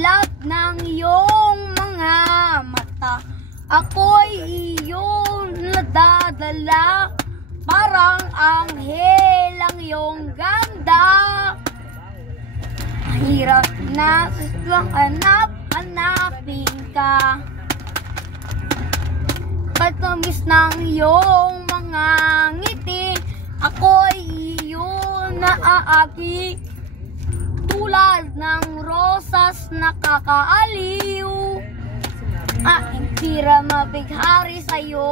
kislap ng iyong mga mata. Ako'y iyong nadadala, parang anghel ang iyong ganda. Mahirap na hanapin ka. Katamis ng iyong mga ngiti, ako'y iyong naaaki. Tulad ng rosas nakakaaliw, aking tira mabighari sa'yo.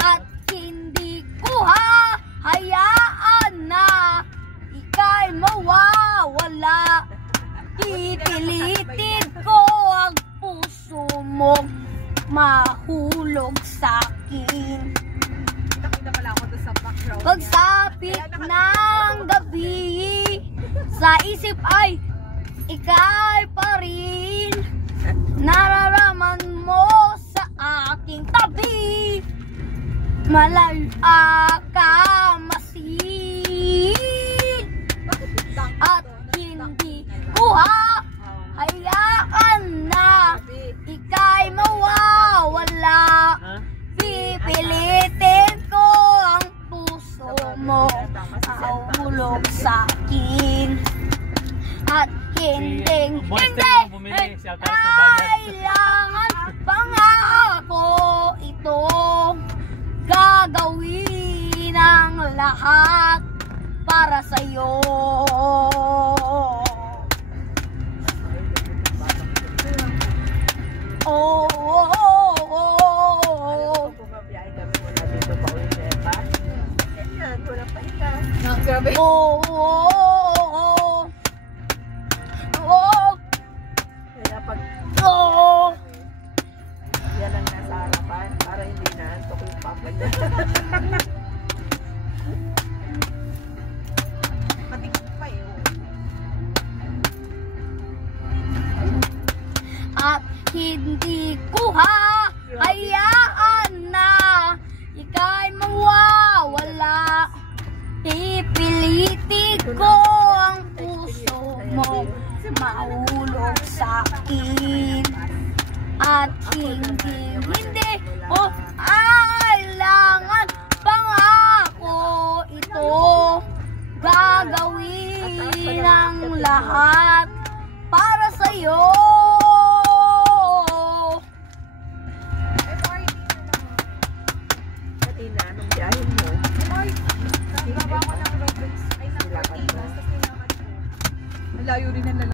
At hindi ko hahayaan na ika'y mawawala. Pipilitin ko ang puso mo mahulog sa'kin. Pagsapit ng gabi, sa isip ay ika'y pa rin. Nararaman mo sa aking tabi, malala ka masin. At hindi ko hahayaan na ika'y mawawala. Pipilitin ko ang puso mo mahulog sa'kin. At hindi kailangan pangako ito. Gagawin ang lahat para sa'yo. Oh, oh, oh, oh. Grabe. Oh, oh, oh, oh. Kaya pag Oh, yan ang nasa harapan, para hindi na antok yung papa niya. Matikot pa eh. at hindi ko hahayaan na ika'y mawawala. Pipilitin ko ang puso mo mahulog sa'kin. At hindi ko kailangan pangako ito. Gagawin ang lahat para sa'yo.